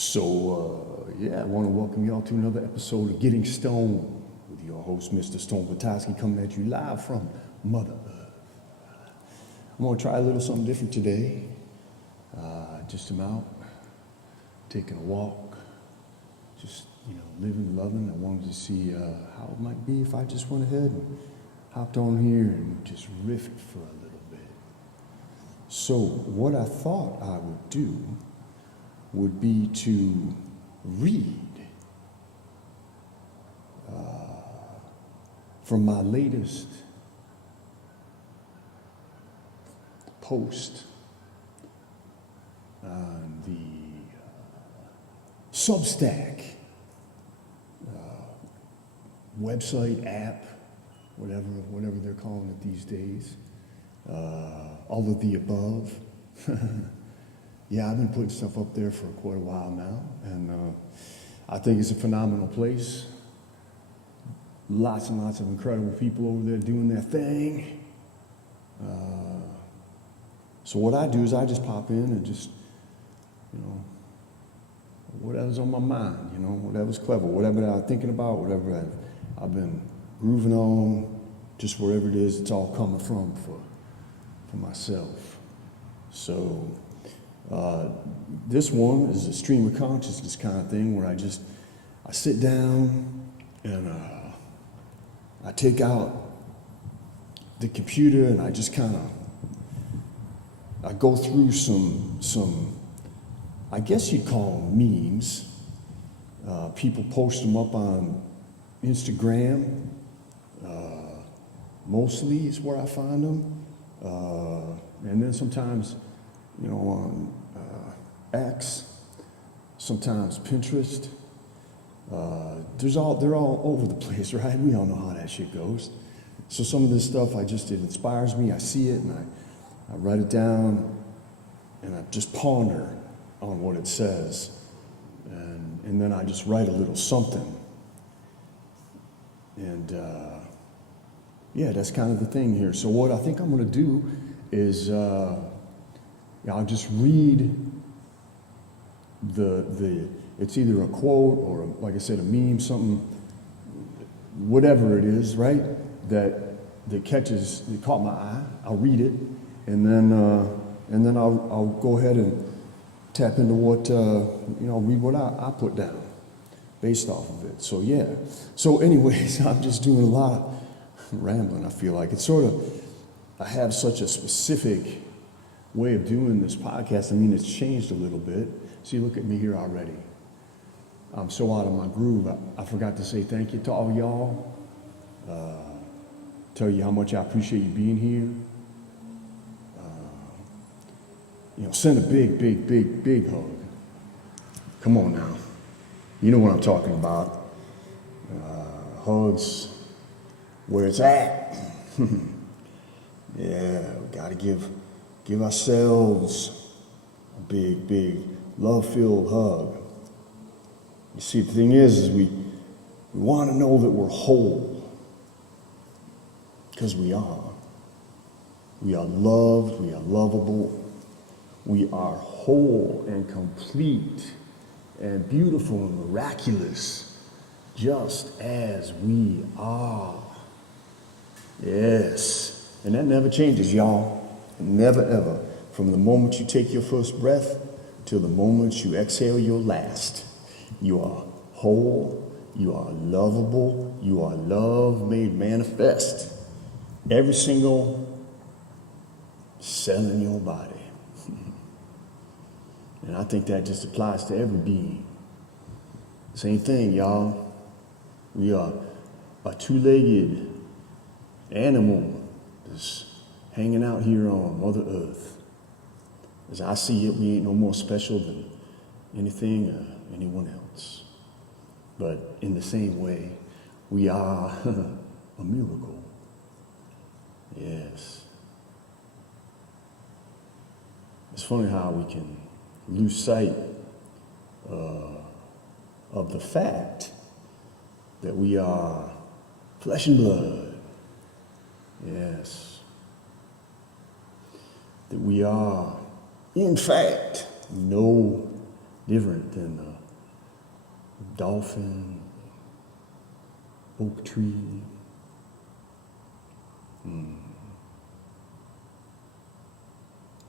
I want to welcome y'all to another episode of Getting Stoned with your host, Mr. Stone Petoskey, coming at you live from Mother Earth. I'm going to try a little something different today. Just I'm out, taking a walk, just, living, loving. I wanted to see how it might be if I just went ahead and hopped on here and just riffed for a little bit. So what I thought I would do would be to read from my latest post on the Substack website, app, whatever they're calling it these days. All of the above. Yeah, I've been putting stuff up there for quite a while now, and I think it's a phenomenal place. Lots and lots of incredible people over there doing their thing. So what I do is I just pop in and just, whatever's on my mind, whatever's clever, whatever I'm thinking about, whatever I've been grooving on, just wherever it is, it's all coming from for myself. So this one is a stream of consciousness kind of thing where I sit down and I take out the computer and I just I go through some I guess you'd call them memes. People post them up on Instagram. Mostly is where I find them. And then sometimes, on X, sometimes Pinterest. They're all over the place, right? We all know how that shit goes. So some of this stuff, it inspires me. I see it and I write it down and I just ponder on what it says. And then I just write a little something. And that's kind of the thing here. So what I think I'm going to do is I'll just read it's either a quote or, like I said, a meme, something, whatever it is, right? That caught my eye. I'll read it, and then I'll go ahead and tap into what read what I put down based off of it. So yeah. So anyways, I'm just doing a lot of rambling. I feel like it's I have such a specific way of doing this podcast. It's changed a little bit. See, look at me here already. I'm so out of my groove. I forgot to say thank you to all y'all. Tell you how much I appreciate you being here. Send a big hug. Come on now. You know what I'm talking about. Hugs where it's at. Yeah, we gotta give ourselves a big love-filled hug. You see, the thing is we want to know that we're whole, because we are. We are loved, we are lovable, we are whole and complete and beautiful and miraculous, just as we are. Yes, and that never changes, y'all. Never ever. From the moment you take your first breath till the moment you exhale your last. You are whole, you are lovable, you are love made manifest. Every single cell in your body. And I think that just applies to every being. Same thing, y'all. We are a two-legged animal that's hanging out here on Mother Earth. As I see it, we ain't no more special than anything or anyone else. But in the same way, we are a miracle. Yes. It's funny how we can lose sight of the fact that we are flesh and blood. Yes. That we are, in fact, no different than a dolphin, oak tree.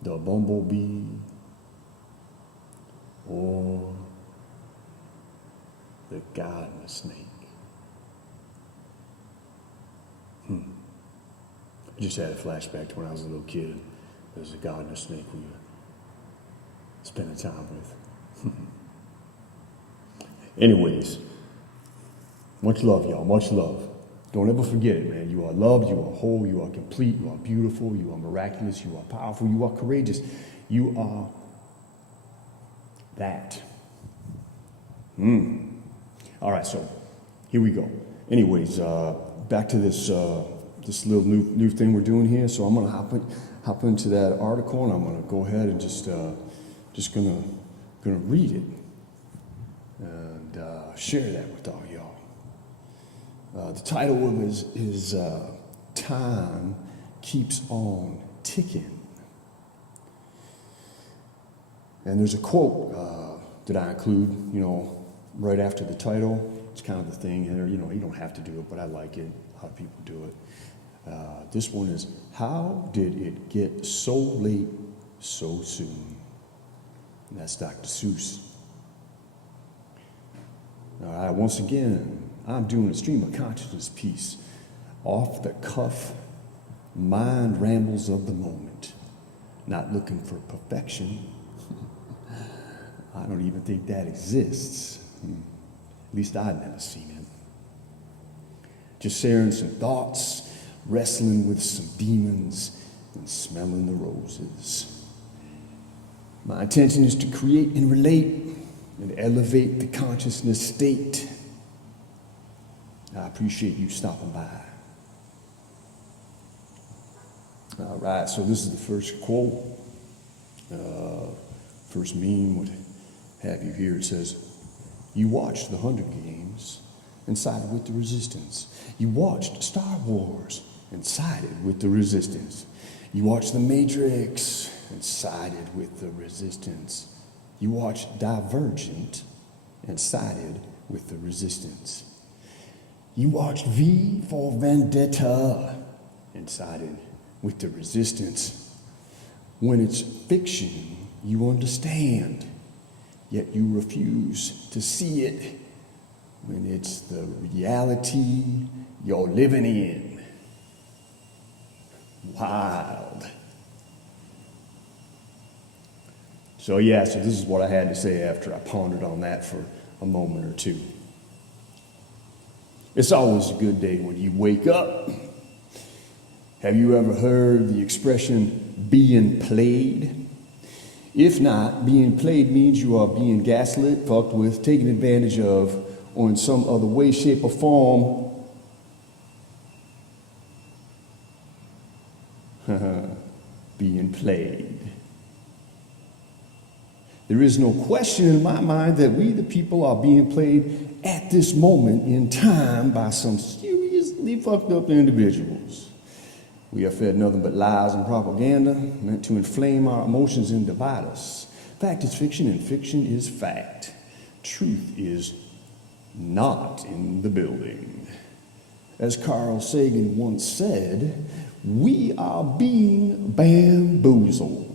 The bumblebee, or the gardener snake. I just had a flashback to when I was a little kid. There was a gardener snake we were spending time with. Anyways, much love, y'all, much love. Don't ever forget it, man. You are loved, you are whole, you are complete, you are beautiful, you are miraculous, you are powerful, you are courageous. You are that. All right, so here we go. Anyways, back to this this little new thing we're doing here. So I'm gonna hop into that article, and I'm gonna go ahead and just gonna read it and share that with all y'all. The title of it is Time Keeps On Ticking. And there's a quote that I include, right after the title. It's kind of the thing, and you don't have to do it, but I like it. A lot of people do it. This one is, how did it get so late so soon? And that's Dr. Seuss. All right, once again, I'm doing a stream of consciousness piece, off the cuff, mind rambles of the moment, not looking for perfection. I don't even think that exists. At least I've never seen it. Just sharing some thoughts, wrestling with some demons, and smelling the roses. My intention is to create and relate and elevate the consciousness state. I appreciate you stopping by. All right, so this is the first quote. First meme would have you here. It says, you watched the Hunger Games and sided with the resistance. You watched Star Wars and sided with the resistance. You watched The Matrix and sided with the resistance. You watched Divergent and sided with the resistance. You watched V for Vendetta and sided with the resistance. When it's fiction, you understand, yet you refuse to see it. When it's the reality you're living in. Wild. So this is what I had to say after I pondered on that for a moment or two. It's always a good day when you wake up. Have you ever heard the expression being played? If not, being played means you are being gaslit, fucked with, taken advantage of, or in some other way, shape, or form being played. There is no question in my mind that we, the people, are being played at this moment in time by some seriously fucked up individuals. We are fed nothing but lies and propaganda meant to inflame our emotions and divide us. Fact is fiction, and fiction is fact. Truth is not in the building. As Carl Sagan once said, we are being bamboozled.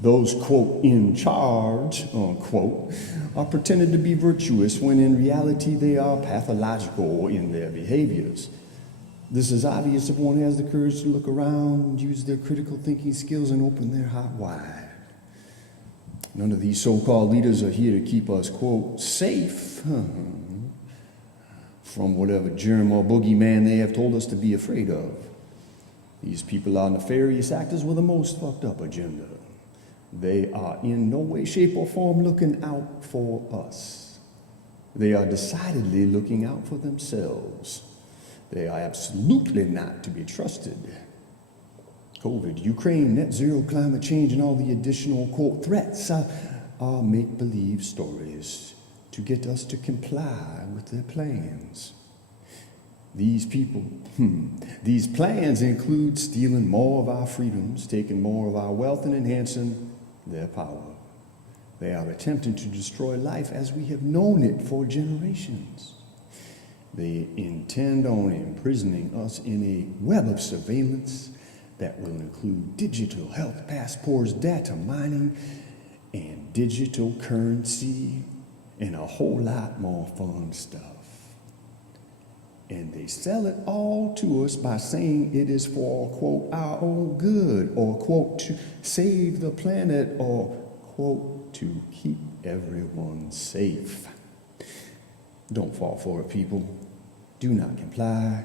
Those, quote, in charge, unquote, are pretending to be virtuous when in reality they are pathological in their behaviors. This is obvious if one has the courage to look around, use their critical thinking skills, and open their heart wide. None of these so-called leaders are here to keep us, quote, safe from whatever germ or boogeyman they have told us to be afraid of. These people are nefarious actors with a most fucked up agenda. They are in no way, shape, or form looking out for us. They are decidedly looking out for themselves. They are absolutely not to be trusted. COVID, Ukraine, net zero, climate change, and all the additional, quote, threats are make-believe stories to get us to comply with their plans. These people, these plans include stealing more of our freedoms, taking more of our wealth, and enhancing their power. They are attempting to destroy life as we have known it for generations. They intend on imprisoning us in a web of surveillance that will include digital health passports, data mining, and digital currency, and a whole lot more fun stuff. And they sell it all to us by saying it is for, quote, our own good, or, quote, to save the planet, or, quote, to keep everyone safe. Don't fall for it, people. Do not comply.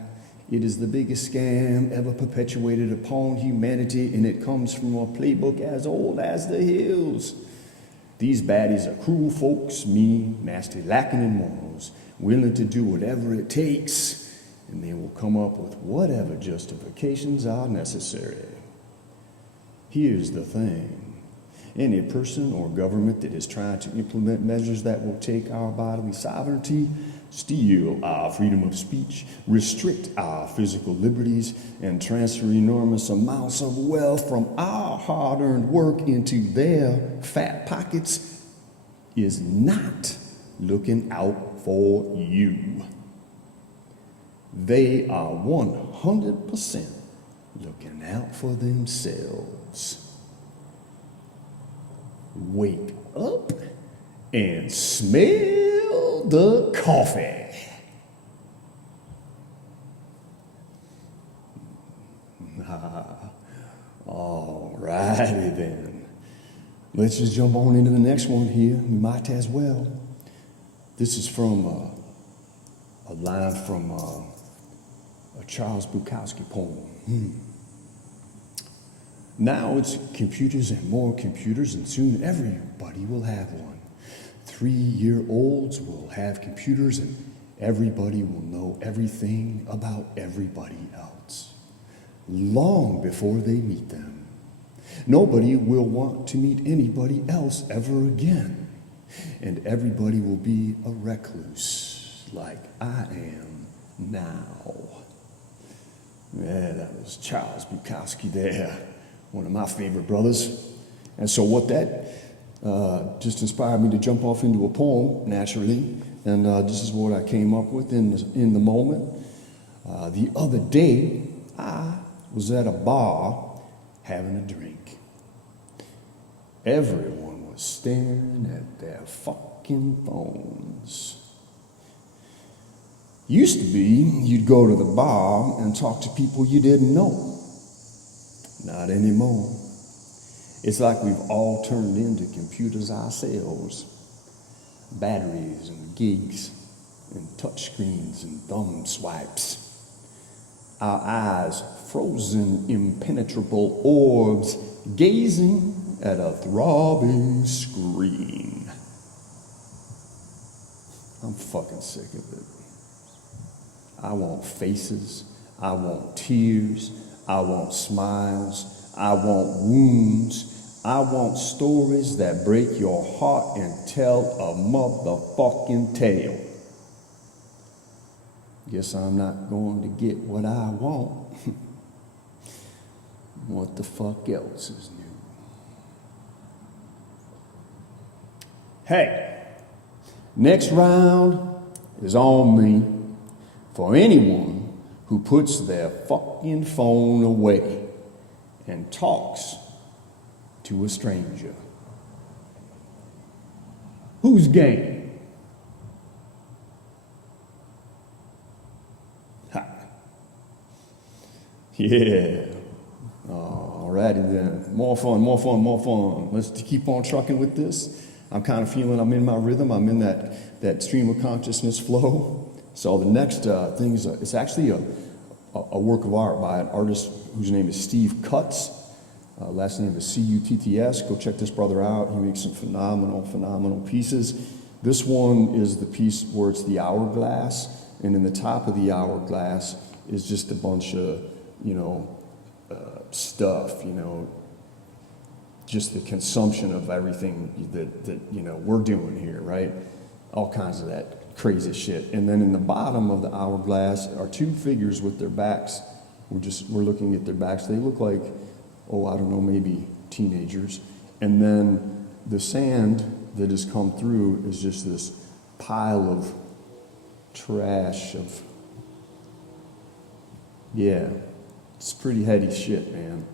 It is the biggest scam ever perpetuated upon humanity, and it comes from a playbook as old as the hills. These baddies are cruel folks, mean, nasty, lacking in morals, willing to do whatever it takes, and they will come up with whatever justifications are necessary. Here's the thing. Any person or government that is trying to implement measures that will take our bodily sovereignty, steal our freedom of speech, restrict our physical liberties, and transfer enormous amounts of wealth from our hard-earned work into their fat pockets is not looking out for you. They are 100% looking out for themselves. Wake up and smell the coffee. All righty then. Let's just jump on into the next one here. We might as well. This is from a line from a Charles Bukowski poem. Now it's computers and more computers, and soon everybody will have one. 3-year-olds will have computers, and everybody will know everything about everybody else, long before they meet them. Nobody will want to meet anybody else ever again, and everybody will be a recluse like I am now. Yeah, that was Charles Bukowski there, one of my favorite brothers. And so what that just inspired me to jump off into a poem naturally, and this is what I came up with in the moment. The other day, I was at a bar having a drink. Everyone was staring at their fucking phones. Used to be, you'd go to the bar and talk to people you didn't know. Not anymore. It's like we've all turned into computers ourselves. Batteries and gigs and touch screens and thumb swipes. Our eyes frozen, impenetrable orbs gazing at a throbbing screen. I'm fucking sick of it. I want faces, I want tears, I want smiles, I want wounds, I want stories that break your heart and tell a motherfucking tale. Guess I'm not going to get what I want. What the fuck else is new? Hey, next round is on me for anyone who puts their fucking phone away and talks to a stranger. Who's game? Ha. Yeah. Alrighty then. More fun. Let's keep on trucking with this. I'm kind of feeling I'm in my rhythm. I'm in that stream of consciousness flow. So the next thing is it's actually a work of art by an artist whose name is Steve Cutts. Last name is C-U-T-T-S. Go check this brother out. He makes some phenomenal pieces. This one is the piece where it's the hourglass, and in the top of the hourglass is just a bunch of, stuff, just the consumption of everything that we're doing here, right? All kinds of that crazy shit. And then in the bottom of the hourglass are two figures with their backs. We're looking at their backs. They look like, maybe teenagers. And then the sand that has come through is just this pile of trash of, yeah, it's pretty heady shit, man.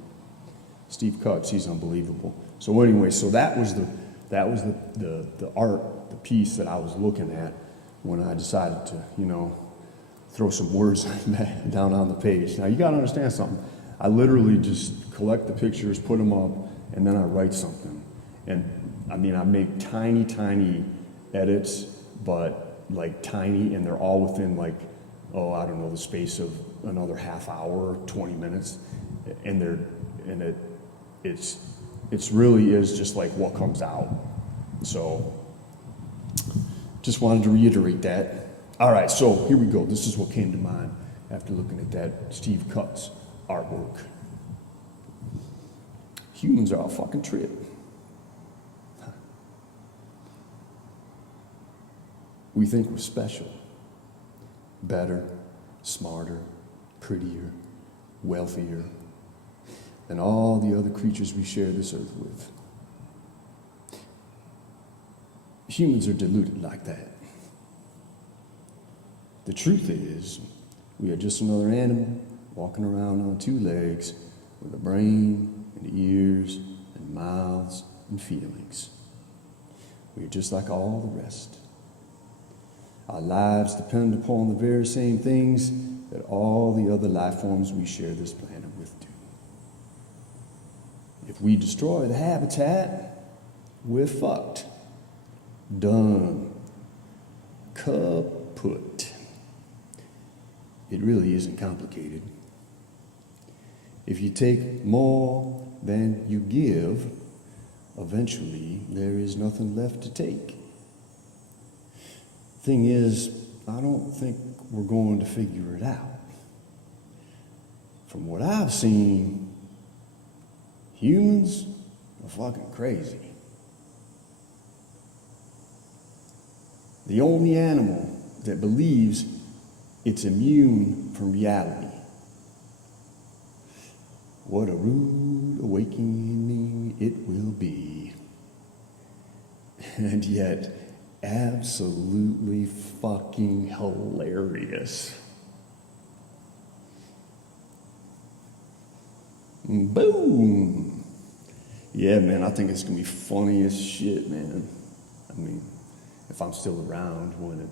Steve Cutts, he's unbelievable. So anyway, so that was the art, the piece that I was looking at when I decided to, throw some words down on the page. Now you gotta understand something. I literally just collect the pictures, put them up, and then I write something. And I mean, I make tiny edits, but like tiny, and they're all within like, I don't know, the space of another half hour, 20 minutes. And it's really is just like what comes out. So just wanted to reiterate that. All right, so here we go. This is what came to mind after looking at that Steve Cutts artwork. Humans are a fucking trip. We think we're special, better, smarter, prettier, wealthier than all the other creatures we share this earth with. Humans are deluded like that. The truth is, we are just another animal walking around on two legs with a brain and ears and mouths and feelings. We are just like all the rest. Our lives depend upon the very same things that all the other life forms we share this planet with do. If we destroy the habitat, we're fucked. Done. Kaput. It really isn't complicated. If you take more than you give, eventually there is nothing left to take. Thing is, I don't think we're going to figure it out. From what I've seen, humans are fucking crazy. The only animal that believes it's immune from reality. What a rude awakening it will be. And yet, absolutely fucking hilarious. Boom! Yeah, man, I think it's gonna be funny as shit, man. I mean, if I'm still around when it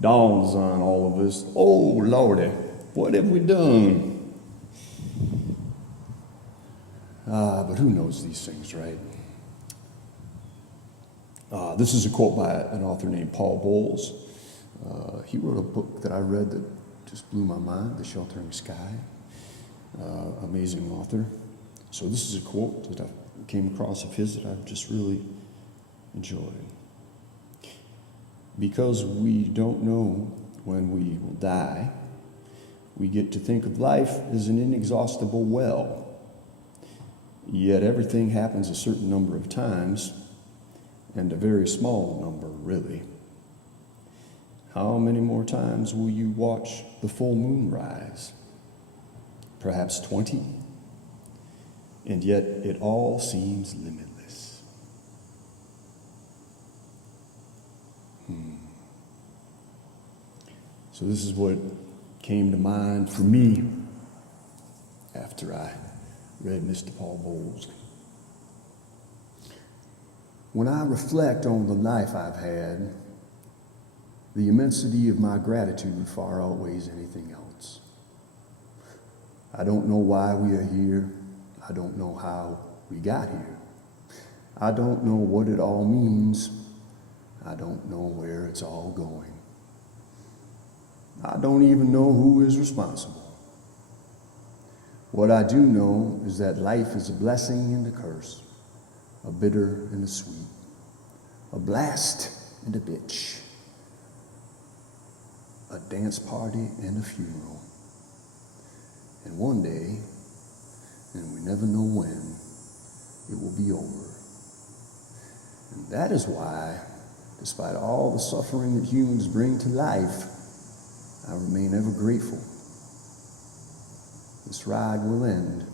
dawns on all of us, oh Lordy, what have we done? But who knows these things, right? This is a quote by an author named Paul Bowles. He wrote a book that I read that just blew my mind, The Sheltering Sky. Amazing author. So this is a quote that I came across of his that I've just really enjoyed. Because we don't know when we will die, we get to think of life as an inexhaustible well. Yet everything happens a certain number of times, and a very small number, really. How many more times will you watch the full moon rise? Perhaps 20? And yet it all seems limitless. So this is what came to mind for me after I read Mr. Paul Bowles. When I reflect on the life I've had, the immensity of my gratitude far outweighs anything else. I don't know why we are here. I don't know how we got here. I don't know what it all means. I don't know where it's all going. I don't even know who is responsible. What I do know is that life is a blessing and a curse, a bitter and a sweet, a blast and a bitch, a dance party and a funeral. And one day, and we never know when, it will be over. And that is why, despite all the suffering that humans bring to life, I remain ever grateful. This ride will end,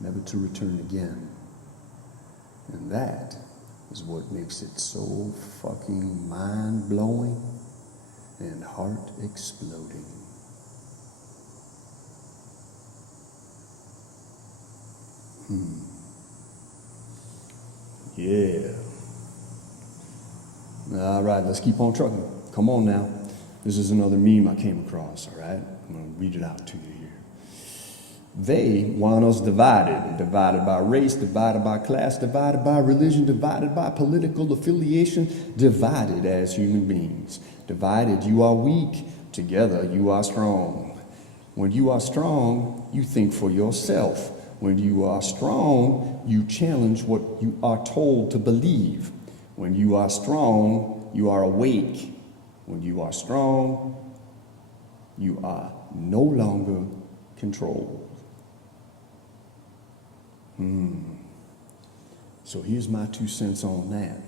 never to return again. And that is what makes it so fucking mind-blowing and heart-exploding. Yeah. All right, let's keep on trucking. Come on now. This is another meme I came across, all right? I'm going to read it out to you here. They want us divided by race, divided by class, divided by religion, divided by political affiliation, divided as human beings. Divided, you are weak. Together, you are strong. When you are strong, you think for yourself. When you are strong, you challenge what you are told to believe. When you are strong, you are awake. When you are strong, you are no longer controlled. So here's my 2 cents on that.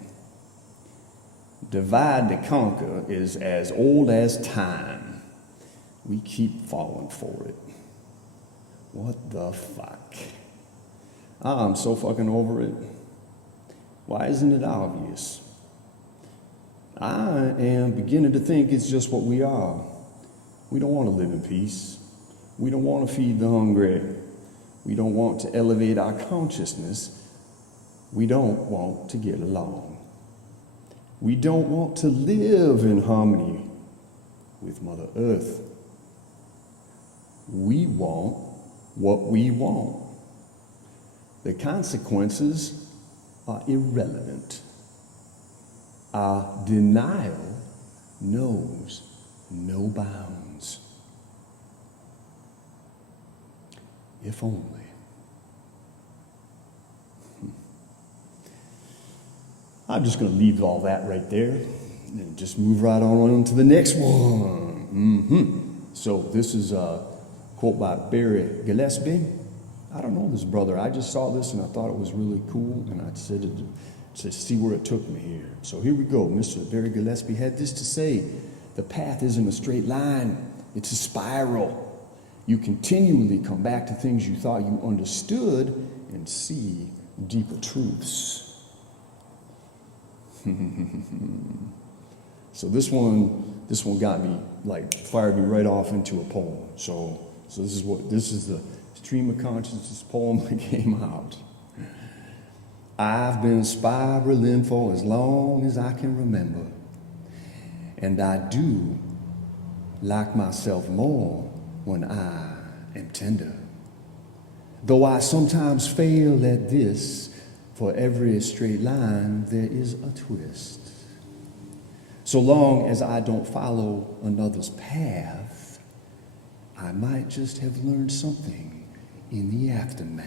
Divide to conquer is as old as time. We keep falling for it. What the fuck? I'm so fucking over it. Why isn't it obvious? I am beginning to think it's just what we are. We don't want to live in peace. We don't want to feed the hungry. We don't want to elevate our consciousness. We don't want to get along. We don't want to live in harmony with Mother Earth. We want what we want. The consequences are irrelevant. Our denial knows no bounds. If only. I'm just going to leave all that right there and just move right on to the next one. So this is a quote by Barry Gillespie. I don't know this brother. I just saw this and I thought it was really cool, and I said to see where it took me here. So here we go. Mr. Barry Gillespie had this to say: the path isn't a straight line, it's a spiral. You continually come back to things you thought you understood and see deeper truths. So this one got me, like, fired me right off into a poem. So this is the stream of consciousness poem that came out. I've been spiraling for as long as I can remember, and I do like myself more when I am tender. Though I sometimes fail at this, for every straight line there is a twist. So long as I don't follow another's path, I might just have learned something in the aftermath.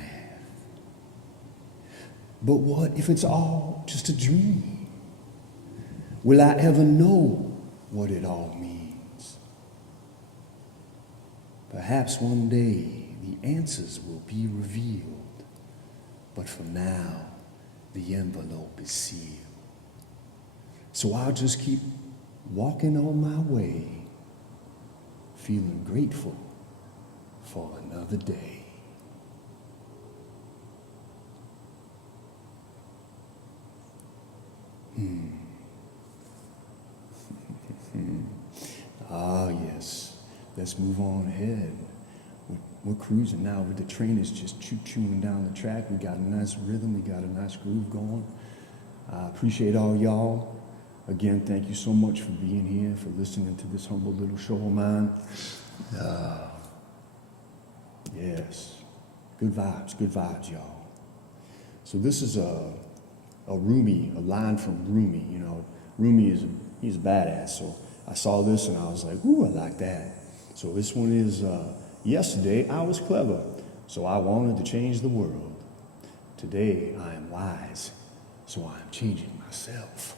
But what if it's all just a dream? Will I ever know what it all means? Perhaps one day the answers will be revealed, but for now, the envelope is sealed. So I'll just keep walking on my way, feeling grateful for another day. Yes. Let's move on ahead. We're cruising now. The train is just chewing down the track. We got a nice rhythm. We got a nice groove going. I appreciate all y'all. Again, thank you so much for being here, for listening to this humble little show of mine. Yes. Good vibes, y'all. So this is a line from Rumi. You know, Rumi he's a badass. So I saw this and I was like, ooh, I like that. So this one is, yesterday I was clever, so I wanted to change the world. Today I am wise, so I'm changing myself.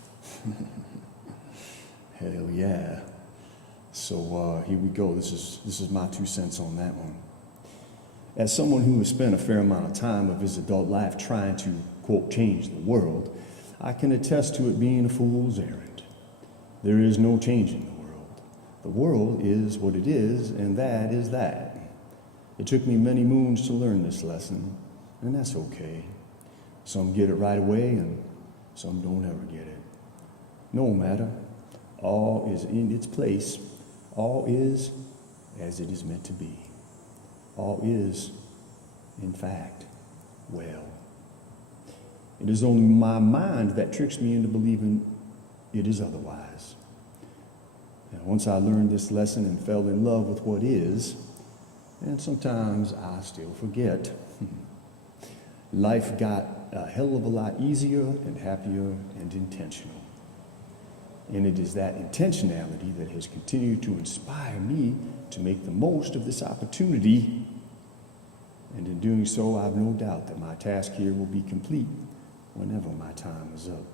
Hell yeah. So here we go. This is my 2 cents on that one. As someone who has spent a fair amount of time of his adult life trying to, quote, change the world, I can attest to it being a fool's errand. There is no changing the world. The world is what it is, and that is that. It took me many moons to learn this lesson, and that's okay. Some get it right away, and Some don't ever get it. No matter. All is in its place. All is as it is meant to be. All is, in fact, well. It is only my mind that tricks me into believing it is otherwise. And once I learned this lesson and fell in love with what is, and sometimes I still forget, life got a hell of a lot easier and happier and intentional. And it is that intentionality that has continued to inspire me to make the most of this opportunity. And in doing so, I have no doubt that my task here will be complete whenever my time is up.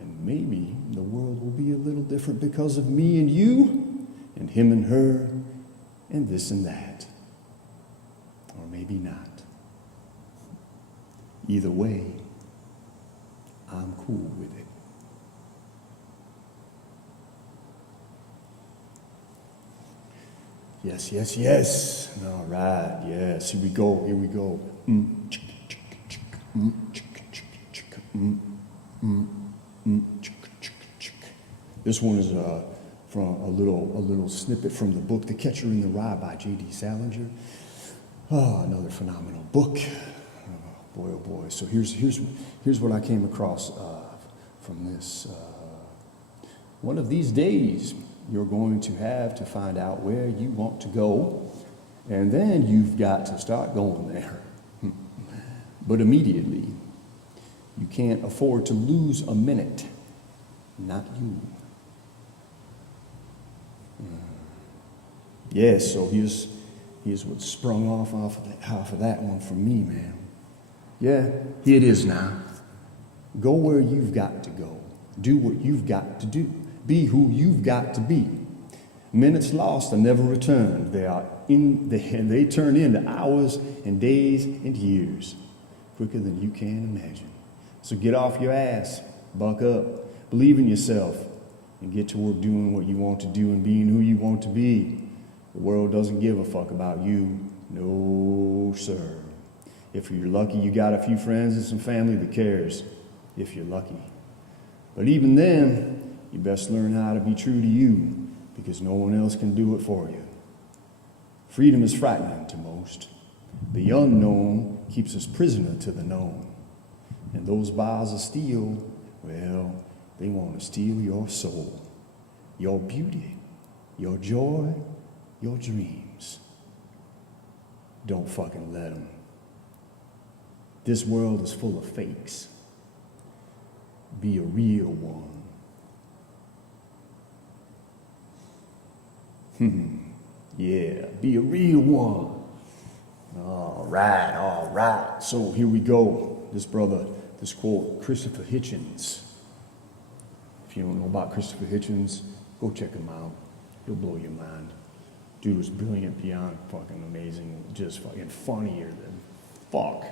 And maybe the world will be a little different because of me and you, and him and her, and this and that. Or maybe not. Either way, I'm cool with it. Yes, yes, yes. All right, yes, here we go, here we go. This one is from a little snippet from the book The Catcher in the Rye by J.D. Salinger. Oh, another phenomenal book. Oh, boy, oh boy. So here's what I came across from this. One of these days, you're going to have to find out where you want to go, and then you've got to start going there. But immediately, you can't afford to lose a minute. Not you. Yes, so here's what sprung off of that one for me, man. Yeah, here it is now. Go where you've got to go. Do what you've got to do. Be who you've got to be. Minutes lost are never returned. They turn into hours and days and years, quicker than you can imagine. So get off your ass, buck up, believe in yourself, and get to work doing what you want to do and being who you want to be. The world doesn't give a fuck about you. No, sir. If you're lucky, you got a few friends and some family that cares, if you're lucky. But even then, you best learn how to be true to you, because no one else can do it for you. Freedom is frightening to most. The unknown keeps us prisoner to the known. And those bars of steel, well, they want to steal your soul, your beauty, your joy, your dreams. Don't fucking let them. This world is full of fakes. Be a real one. Yeah, be a real one. All right. So here we go. This brother, this quote, Christopher Hitchens. If you don't know about Christopher Hitchens, go check him out. He'll blow your mind. Dude was brilliant beyond fucking amazing, just fucking funnier than fuck.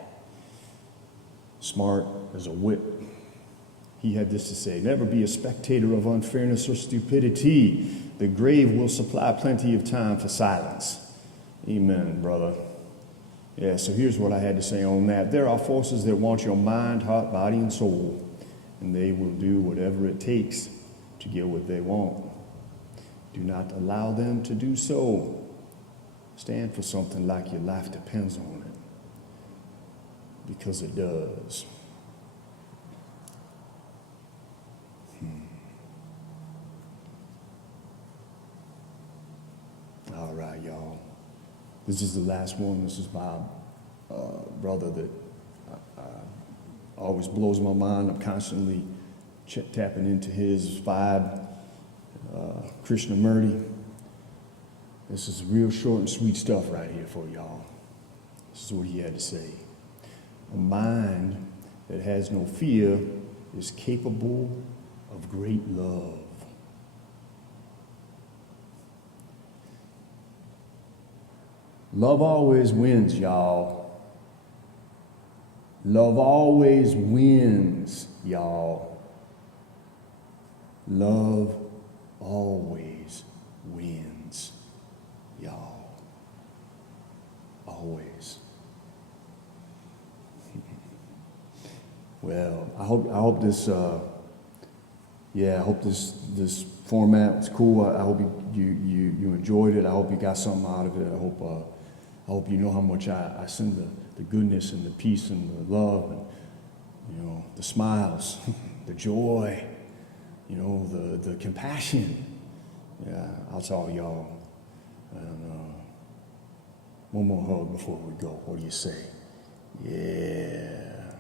Smart as a whip. He had this to say: never be a spectator of unfairness or stupidity. The grave will supply plenty of time for silence. Amen, brother. Yeah, so here's what I had to say on that. There are forces that want your mind, heart, body, and soul, and they will do whatever it takes to get what they want. Do not allow them to do so. Stand for something like your life depends on it, because it does. All right, y'all. This is the last one. This is by a brother that always blows my mind. I'm constantly tapping into his vibe. Krishnamurti. This is real short and sweet stuff right here for y'all. This is what he had to say. A mind that has no fear is capable of great love. Love always wins, y'all. Love always wins, y'all. Love always wins, y'all. Always. Well, hope this, I hope this format was cool. I hope you enjoyed it. I hope you got something out of it. I hope you know how much I send the goodness and the peace and the love and, you know, the smiles, the joy, you know, the compassion. Yeah, I'll tell y'all. And one more hug before we go. What do you say? Yeah.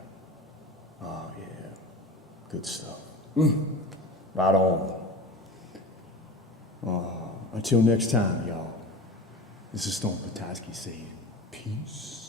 Oh, yeah. Good stuff. Right on. Until next time, y'all. This is Stone Petoskey saying peace.